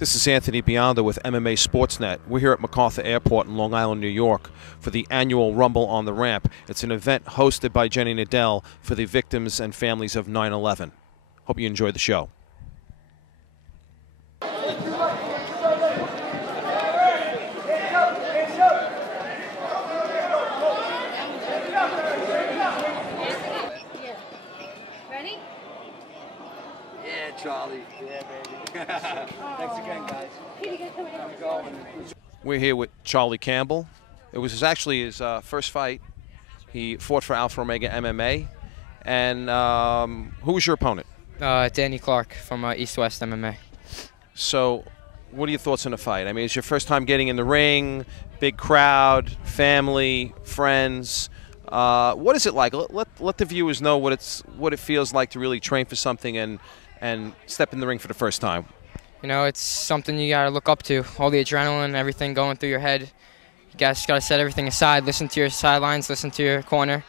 This is Anthony Bionda with MMASportsNet. We're here at MacArthur Airport in Long Island, New York for the annual Rumble on the Ramp. It's an event hosted by Jenny Nadell for the victims and families of 9/11. Hope you enjoy the show. Ready? Yeah, Charlie. Yeah, baby. Thanks again, guys. We're here with Charlie Campbell. It was actually his first fight. He fought for Alpha Omega MMA. And who was your opponent? Danny Clark from East West MMA. So, what are your thoughts on the fight? I mean, it's your first time getting in the ring, big crowd, family, friends. What is it like? Let the viewers know what it feels like to really train for something and step in the ring for the first time. You know, it's something you got to look up to. All the adrenaline, everything going through your head. You guys got to set everything aside. Listen to your sidelines. Listen to your corner.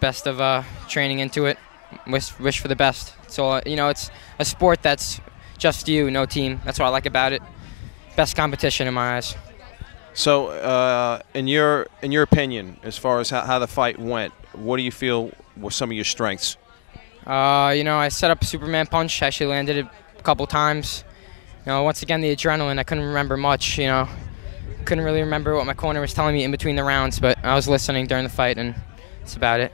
Best of training into it. Wish for the best. So you know, it's a sport that's just you, no team. That's what I like about it. Best competition in my eyes. So, in your opinion, as far as how the fight went, what do you feel were some of your strengths? You know, I set up a Superman punch. Actually landed it a couple times. You know, once again, the adrenaline. I couldn't remember much. You know, couldn't really remember what my corner was telling me in between the rounds, but I was listening during the fight, and that's about it.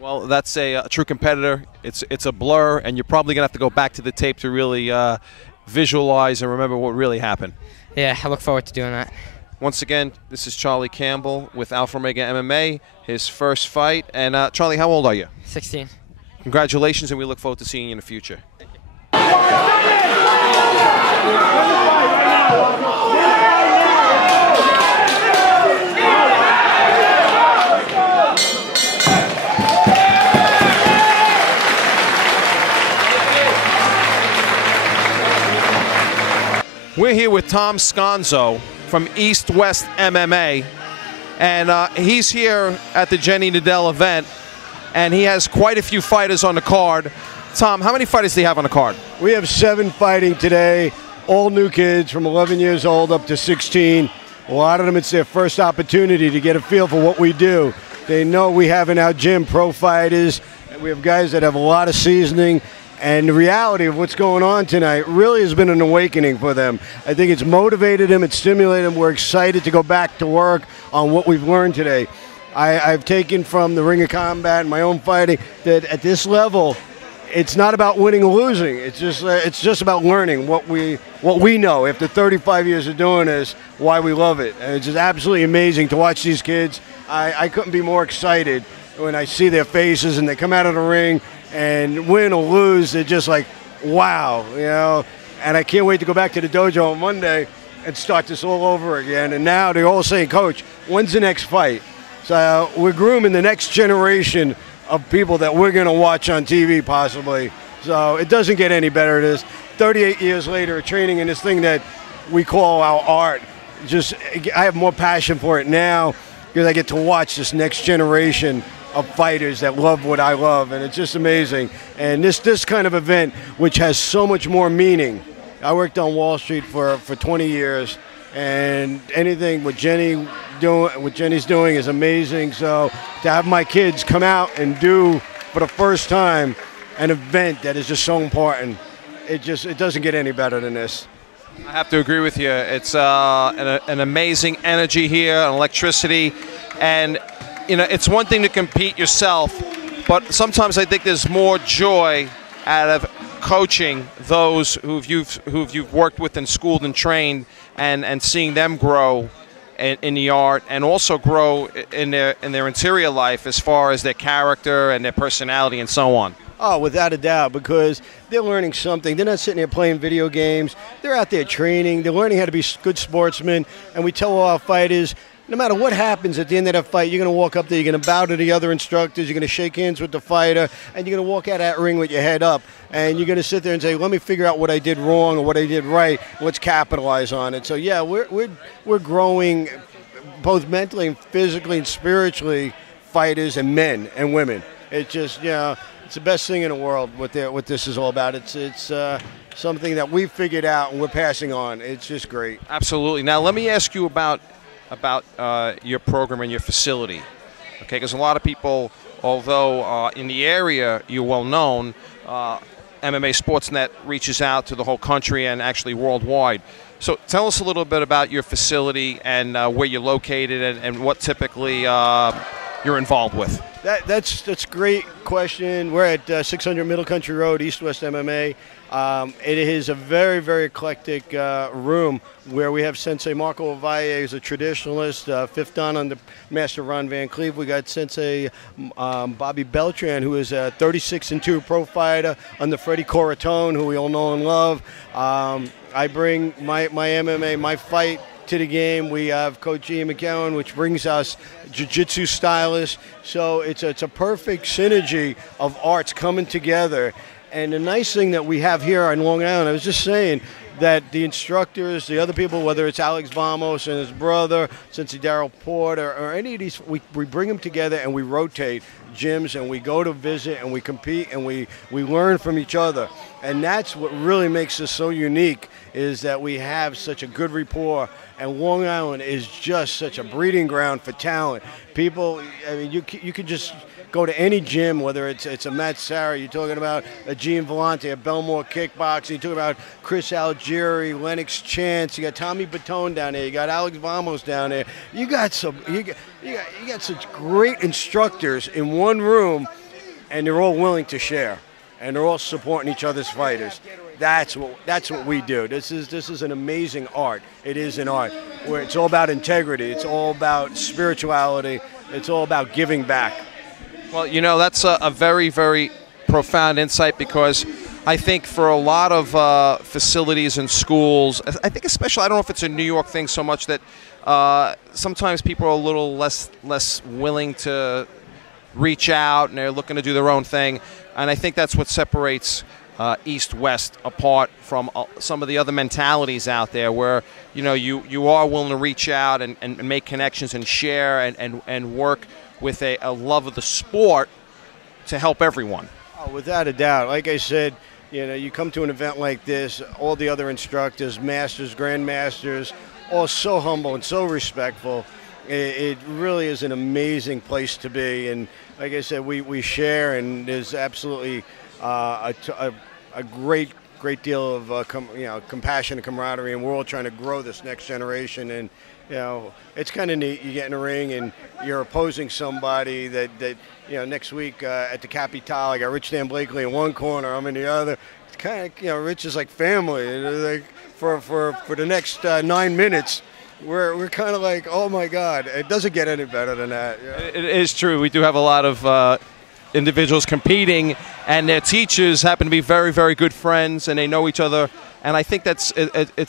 Well, that's a true competitor. It's a blur, and you're probably gonna have to go back to the tape to really visualize and remember what really happened. Yeah, I look forward to doing that. Once again, this is Charlie Campbell with Alpha Omega MMA, his first fight. And Charlie, how old are you? 16. Congratulations, and we look forward to seeing you in the future. We're here with Tom Sconzo from East West MMA, and he's here at the Jenny Nadell event, and he has quite a few fighters on the card. Tom, how many fighters do you have on the card? We have 7 fighting today, all new kids from 11 years old up to 16. A lot of them, it's their first opportunity to get a feel for what we do. They know we have in our gym pro fighters, and we have guys that have a lot of seasoning. And the reality of what's going on tonight really has been an awakening for them. I think it's motivated them, it's stimulated them. We're excited to go back to work on what we've learned today. I've taken from the Ring of Combat and my own fighting that at this level, it's not about winning or losing. It's just about learning what we know after 35 years of doing this, why we love it. And it's just absolutely amazing to watch these kids. I couldn't be more excited when I see their faces and they come out of the ring. And win or lose, they're just like, wow, you know. And I can't wait to go back to the dojo on Monday and start this all over again. And now they're all saying, Coach, when's the next fight? So we're grooming the next generation of people that we're going to watch on TV possibly. So it doesn't get any better than this. 38 years later, training in this thing that we call our art. Just, I have more passion for it now because I get to watch this next generation of fighters that love what I love, and it's just amazing. And this kind of event, which has so much more meaning. I worked on Wall Street for 20 years, and anything what Jenny's doing is amazing. So to have my kids come out and do for the first time an event that is just so important, it doesn't get any better than this. I have to agree with you. It's an amazing energy here, an electricity, and you know, it's one thing to compete yourself, but sometimes I think there's more joy out of coaching those who you've worked with and schooled and trained, and seeing them grow in the art and also grow in their interior life as far as their character and their personality and so on. Oh, without a doubt, because they're learning something. They're not sitting there playing video games. They're out there training. They're learning how to be good sportsmen, and we tell all our fighters, no matter what happens at the end of that fight, you're going to walk up there, you're going to bow to the other instructors, you're going to shake hands with the fighter, and you're going to walk out of that ring with your head up. And you're going to sit there and say, let me figure out what I did wrong or what I did right. Let's capitalize on it. So, yeah, we're growing both mentally and physically and spiritually, fighters and men and women. It's just, you know, it's the best thing in the world what this is all about. It's something that we figured out and we're passing on. It's just great. Absolutely. Now, let me ask you about your program and your facility. Okay, because a lot of people, although in the area you're well known, MMASportsNet reaches out to the whole country and actually worldwide. So tell us a little bit about your facility and where you're located and what typically you're involved with. That's a great question. We're at 600 Middle Country Road, East West MMA. It is a very, very eclectic room where we have Sensei Marco Ovalle, who's a traditionalist, fifth dan under Master Ron Van Cleve. We got Sensei Bobby Beltran, who is a 36-2 pro fighter under Freddie Coratone, who we all know and love. I bring my MMA, my fight to the game. We have Coach Ian McGowan, which brings us jiu-jitsu stylists. So it's a perfect synergy of arts coming together. And the nice thing that we have here on Long Island, I was just saying that the instructors, the other people, whether it's Alex Vamos and his brother, Sensei Darryl Porter, or any of these, we bring them together and we rotate gyms and we go to visit and we compete and we learn from each other. And that's what really makes us so unique, is that we have such a good rapport. And Long Island is just such a breeding ground for talent. People, I mean, you could just go to any gym, whether it's a Matt Sarah, you're talking about a Gian Vellante, a Belmore Kickboxing, you're talking about Chris Algieri, Lennox Chance, you got Tommy Batone down there, you got Alex Vamos down there. You got such great instructors in one room, and they're all willing to share, and they're all supporting each other's fighters. That's what we do. This is an amazing art. It is an art where it's all about integrity. It's all about spirituality. It's all about giving back. Well, you know, that's a very, very profound insight, because I think for a lot of facilities and schools, I think especially, I don't know if it's a New York thing so much, that sometimes people are a little less willing to reach out and they're looking to do their own thing. And I think that's what separates East-West apart from some of the other mentalities out there, where, you know, you are willing to reach out and make connections and share and work with a love of the sport to help everyone. Oh, without a doubt. Like I said, you know, you come to an event like this, all the other instructors, masters, grandmasters, all so humble and so respectful. It really is an amazing place to be. And like I said, we share, and there's absolutely a great deal of compassion and camaraderie, and we're all trying to grow this next generation. And you know, it's kind of neat. You get in a ring and you're opposing somebody that you know, next week at the Capitale, I got Rich Dan Blakely in one corner, I'm in the other. It's kind of, you know, Rich is like family. Like for the next 9 minutes, we're kind of like, oh my God, it doesn't get any better than that. You know? It is true. We do have a lot of individuals competing, and their teachers happen to be very, very good friends, and they know each other. And I think it's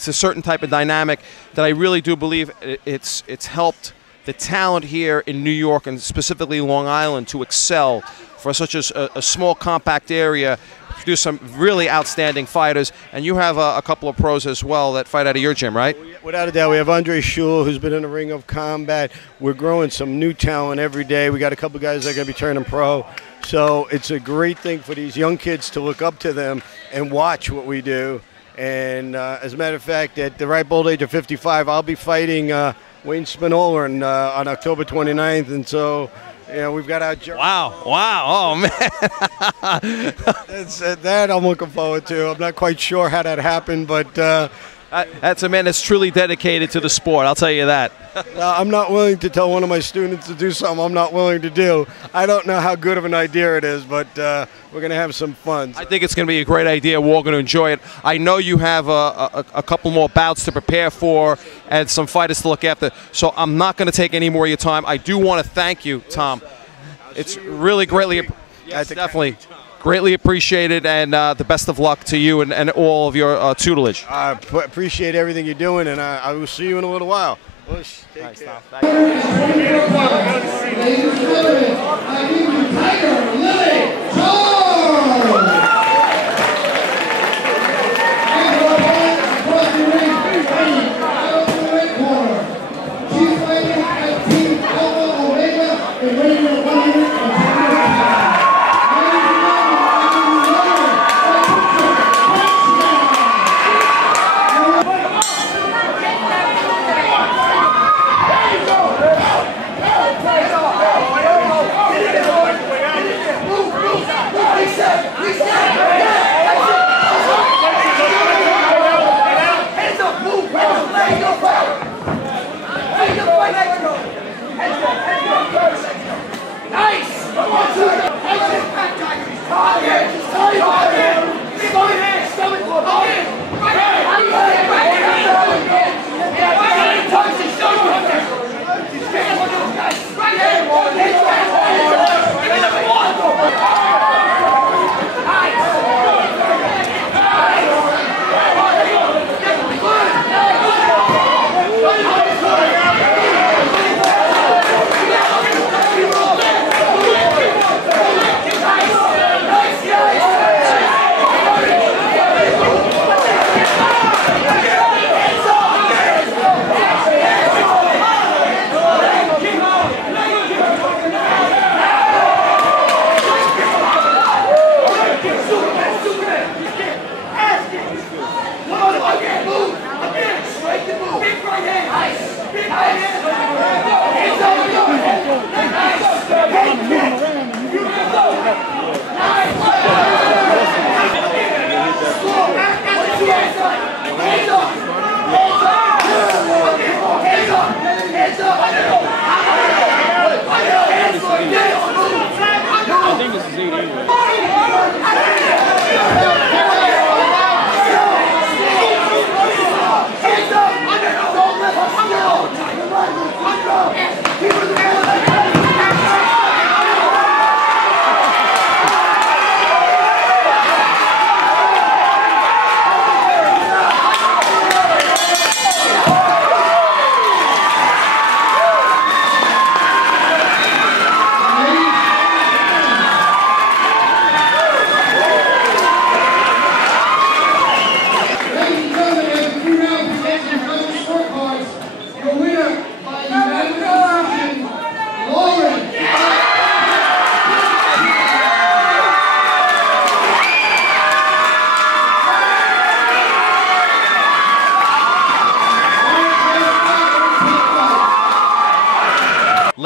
a certain type of dynamic that I really do believe it's helped the talent here in New York, and specifically Long Island, to excel for such a small, compact area, produce some really outstanding fighters. And you have a couple of pros as well that fight out of your gym, right? Without a doubt, we have Andre Schul, who's been in the Ring of Combat. We're growing some new talent every day. We got a couple guys that are going to be turning pro. So it's a great thing for these young kids to look up to them and watch what we do. And as a matter of fact, at the ripe old age of 55, I'll be fighting Wayne Spinola on October 29th. And so, you know, we've got our... Wow, oh, man. That I'm looking forward to. I'm not quite sure how that happened, but... that's a man that's truly dedicated to the sport, I'll tell you that. I'm not willing to tell one of my students to do something I'm not willing to do. I don't know how good of an idea it is, but we're going to have some fun. I think it's going to be a great idea. We're all going to enjoy it. I know you have a couple more bouts to prepare for and some fighters to look after, so I'm not going to take any more of your time. I do want to thank you, Tom. It's really greatly, definitely greatly appreciated, and the best of luck to you and all of your tutelage. I appreciate everything you're doing, and I will see you in a little while. Bush, take care.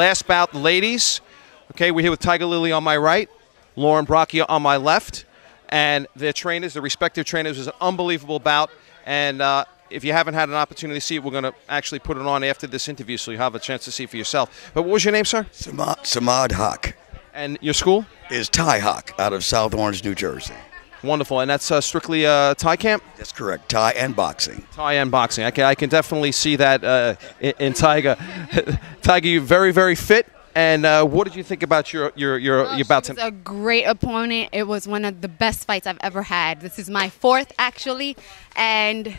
last bout, the ladies. Okay, we're here with Tiger Lily on my right, Lauren Bracchia on my left, and their trainers, the respective trainers. It was an unbelievable bout, and if you haven't had an opportunity to see it, we're going to actually put it on after this interview so you have a chance to see for yourself. But what was your name, sir? Samad Haq. And your school? Is Thai Haq out of South Orange, New Jersey. Wonderful, and that's strictly Thai camp? That's correct, Thai and boxing. Thai and boxing. Okay, I can definitely see that in Tiger. Tiger, you're very, very fit. And what did you think about your bout? She was a great opponent. It was one of the best fights I've ever had. This is my fourth, actually, and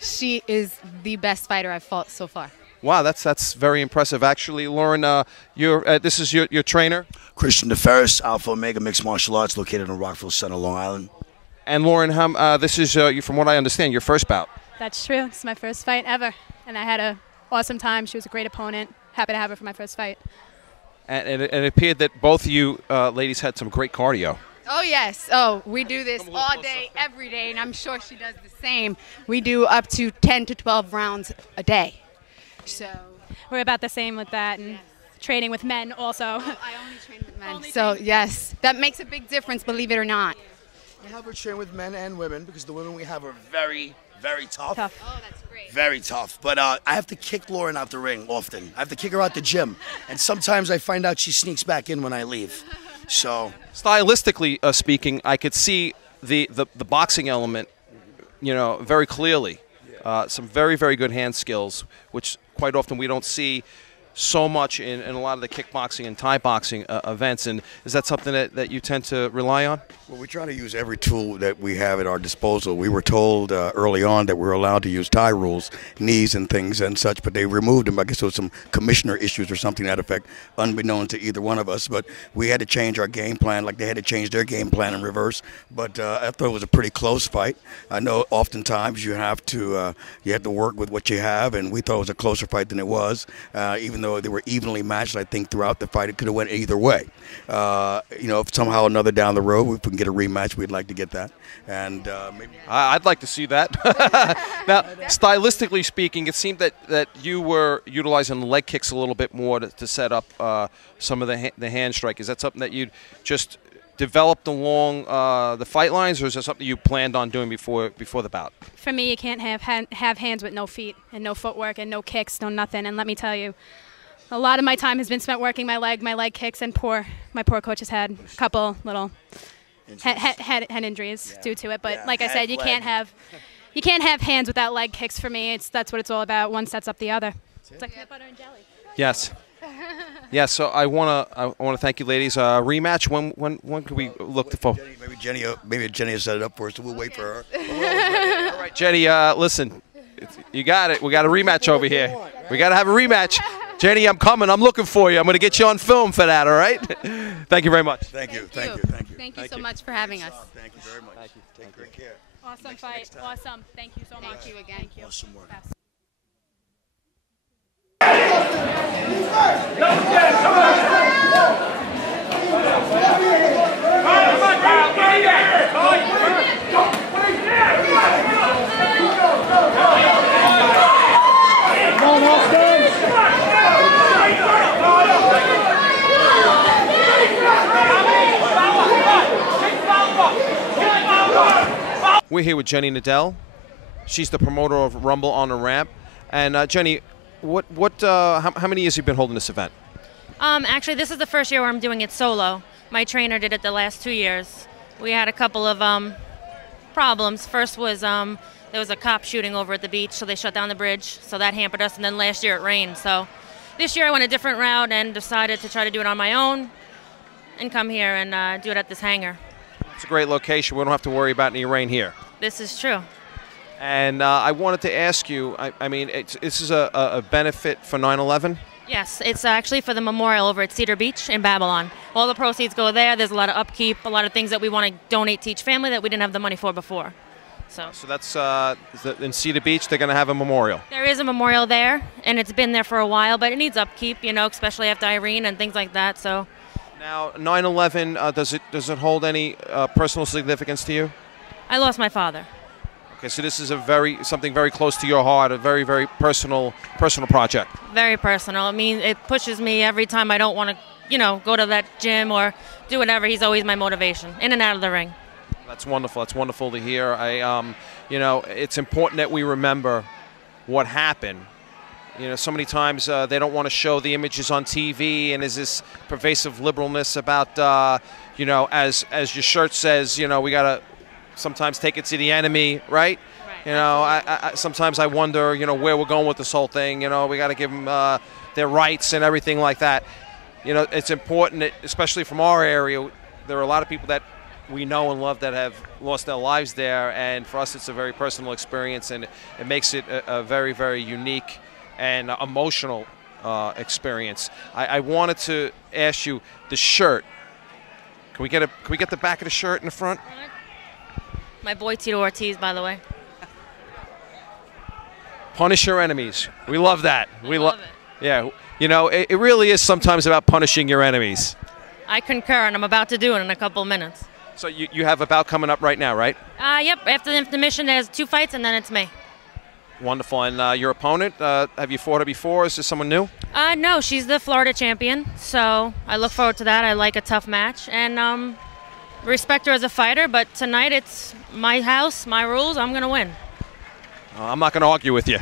she is the best fighter I've fought so far. Wow, that's very impressive. Actually, Lauren, this is your trainer? Christian DeFerris, Alpha Omega Mixed Martial Arts, located in Rockville Center, Long Island. And Lauren, this is, from what I understand, your first bout. That's true. It's my first fight ever, and I had an awesome time. She was a great opponent. Happy to have her for my first fight. And it appeared that both of you ladies had some great cardio. Oh, yes. Oh, we do this all day, every day, and I'm sure she does the same. We do up to 10 to 12 rounds a day. So we're about the same with that, and training with men also. I only train with men. So, yes, that makes a big difference, believe it or not. I have her train with men and women because the women we have are very, very tough. Oh, that's great. Very tough. But I have to kick Lauren out the ring often. I have to kick her out the gym. And sometimes I find out she sneaks back in when I leave. So, stylistically speaking, I could see the boxing element, very clearly. Some very, very good hand skills, which quite often we don't see so much in a lot of the kickboxing and Thai boxing events. And is that something that you tend to rely on? Well, we try to use every tool that we have at our disposal. We were told early on that we were allowed to use Thai rules, knees and things and such, but they removed them. I guess there was some commissioner issues or something to that effect, unbeknown to either one of us. But we had to change our game plan like they had to change their game plan in reverse. But I thought it was a pretty close fight. I know oftentimes you have to work with what you have, and we thought it was a closer fight than it was, even though they were evenly matched. I think throughout the fight it could have went either way. If somehow or another down the road, if we can get a rematch, we'd like to get that. And maybe I'd like to see that. Now, stylistically speaking, it seemed that you were utilizing the leg kicks a little bit more to set up some of the hand strike. Is that something that you just developed along the fight lines, or is that something you planned on doing before the bout? For me, you can't have hands with no feet and no footwork and no kicks, no nothing. And let me tell you, a lot of my time has been spent working my leg kicks, and my poor coach has had a couple little head injuries due to it. But like I said, you can't have hands without leg kicks. For me, that's what it's all about. One sets up the other. It's like peanut butter and jelly. Yes. Yes. So I wanna thank you, ladies. Rematch. When can we look for? Maybe Jenny will set it up for us, so we'll wait for her. All right, Jenny. Listen, you got it. We got a rematch over here. We got to have a rematch. Jenny, I'm coming. I'm looking for you. I'm going to get you on film for that, all right? Thank you very much. Thank you So much for having us. Thank you very much. Thank you. Take great care. Awesome fight. Awesome. Thank you so much. Thank you again. Thank you. Awesome work. Best. We're here with Jenny Nadell. She's the promoter of Rumble on the Ramp. And Jenny, how many years have you been holding this event? Actually, this is the first year where I'm doing it solo. My trainer did it the last 2 years. We had a couple of problems. First was there was a cop shooting over at the beach, so they shut down the bridge, so that hampered us. And then last year it rained. So this year I went a different route and decided to try to do it on my own and come here and do it at this hangar. It's a great location. We don't have to worry about any rain here. This is true. And I wanted to ask you, this is a benefit for 9/11? Yes, it's actually for the memorial over at Cedar Beach in Babylon. All the proceeds go there. There's a lot of upkeep, a lot of things that we want to donate to each family that we didn't have the money for before. So that's in Cedar Beach, they're going to have a memorial. There is a memorial there, and it's been there for a while, but it needs upkeep, especially after Irene and things like that. So now 9/11, does it hold any personal significance to you? I lost my father. Okay, so this is something very close to your heart, a very, very personal project. Very personal. I mean, it pushes me every time I don't want to, go to that gym or do whatever. He's always my motivation, in and out of the ring. That's wonderful. That's wonderful to hear. It's important that we remember what happened. So many times they don't want to show the images on TV, and there's this pervasive liberalness about, as your shirt says, we got to sometimes take it to the enemy, right? I sometimes I wonder, where we're going with this whole thing. We got to give them their rights and everything like that. It's important, especially from our area, there are a lot of people that we know and love that have lost their lives there, and for us it's a very personal experience, and it makes it a very, very unique and emotional experience. I wanted to ask you, the shirt. Can we get the back of the shirt in the front? My boy Tito Ortiz, by the way. Punish your enemies. We love that. We love it. Yeah, it really is sometimes about punishing your enemies. I concur, and I'm about to do it in a couple of minutes. So you have a bout coming up right now, right? Yep. After the intermission, there's 2 fights, and then it's me. Wonderful. And your opponent, have you fought her before? Is this someone new? No, she's the Florida champion, so I look forward to that. I like a tough match, and respect her as a fighter, but tonight it's my house, my rules. I'm going to win. I'm not going to argue with you.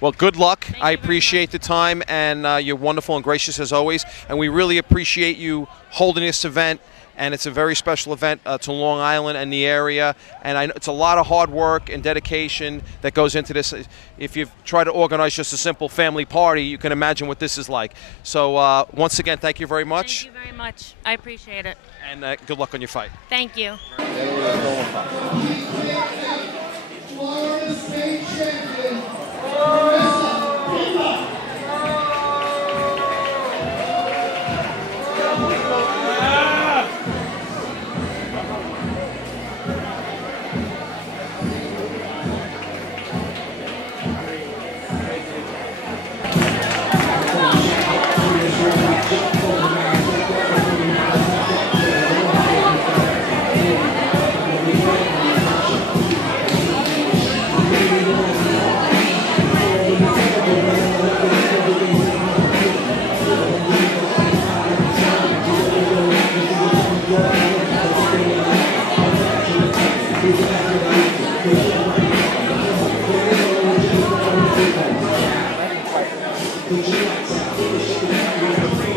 Well, good luck. I appreciate the time, and you're wonderful and gracious as always, and we really appreciate you holding this event. And it's a very special event to Long Island and the area. And I know it's a lot of hard work and dedication that goes into this. If you've tried to organize just a simple family party, you can imagine what this is like. So once again, thank you very much. Thank you very much. I appreciate it. And good luck on your fight. Thank you. Florida State champion.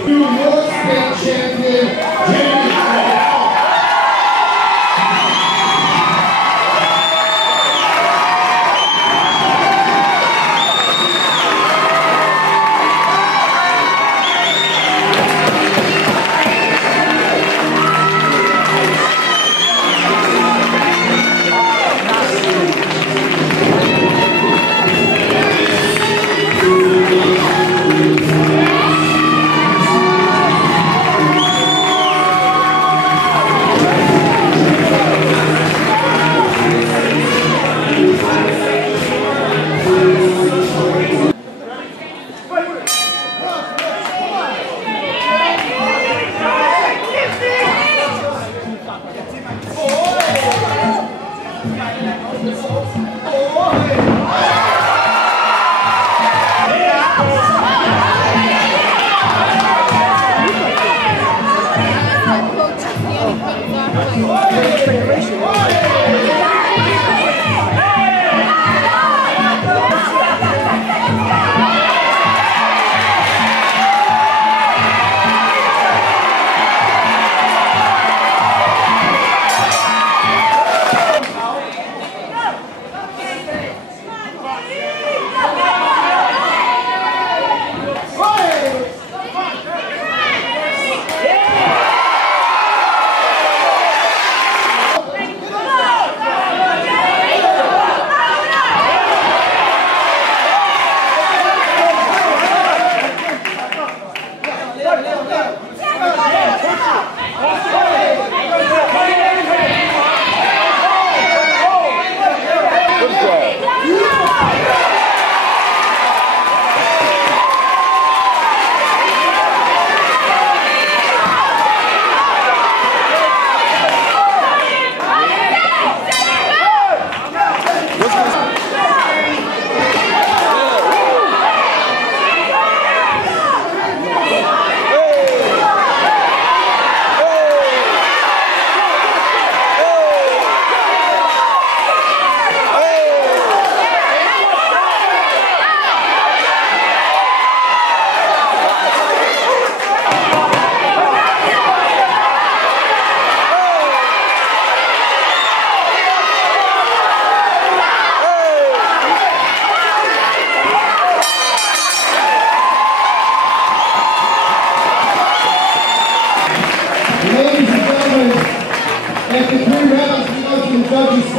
New York State champion, Nadell.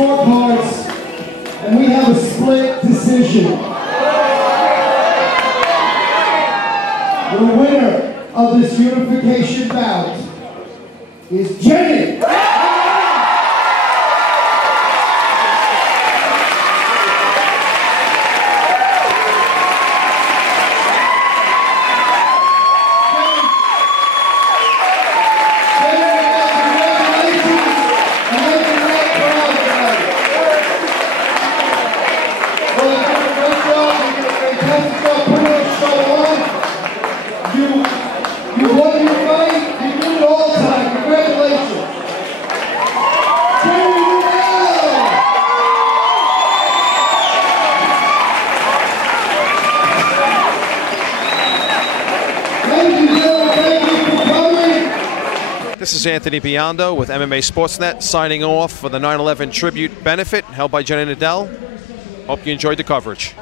scorecards, and we have a split decision. The winner of this unification bout is Jenny. This is Anthony Biondo with MMASportsNet signing off for the 9/11 tribute benefit held by Jenny Nadell. Hope you enjoyed the coverage.